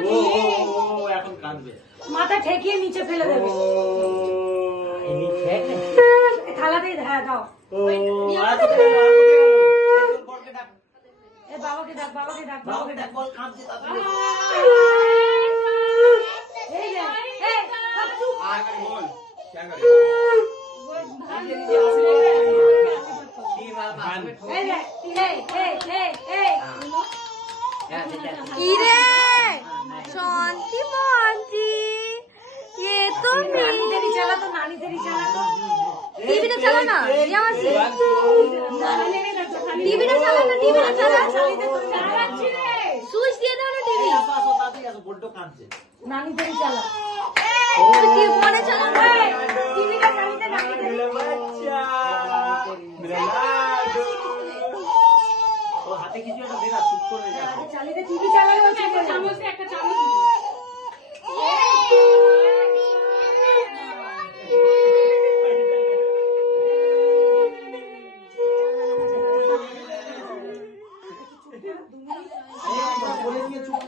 এখন কাঁদবে, মাথা ঠেকিয়ে নিচে ফেলে দেবে। থালাতেই হ্যাঁ দাও। বাবাকে ডাক, বাবাকে ডাক, বাবাকে ডাক। এই যে शांति मांजी ये तो नानी तेरी चला तो, नानी तेरी चला तो। टीवी ना चला ना यहाँ से टीवी ना चला ना, टीवी ना चला स्विच দিয়ে দাও না টিভি। नानी तेरी चला টিভি ফোনে চলা না, टीवी का चालीते, नानी तेरी। হাতে কিছু একটা দে না, চুপ করে যা। চালিতে টিভি চালায়, একটা চামচ দে, একটা চামচ দে। বলে দিয়ে চুপ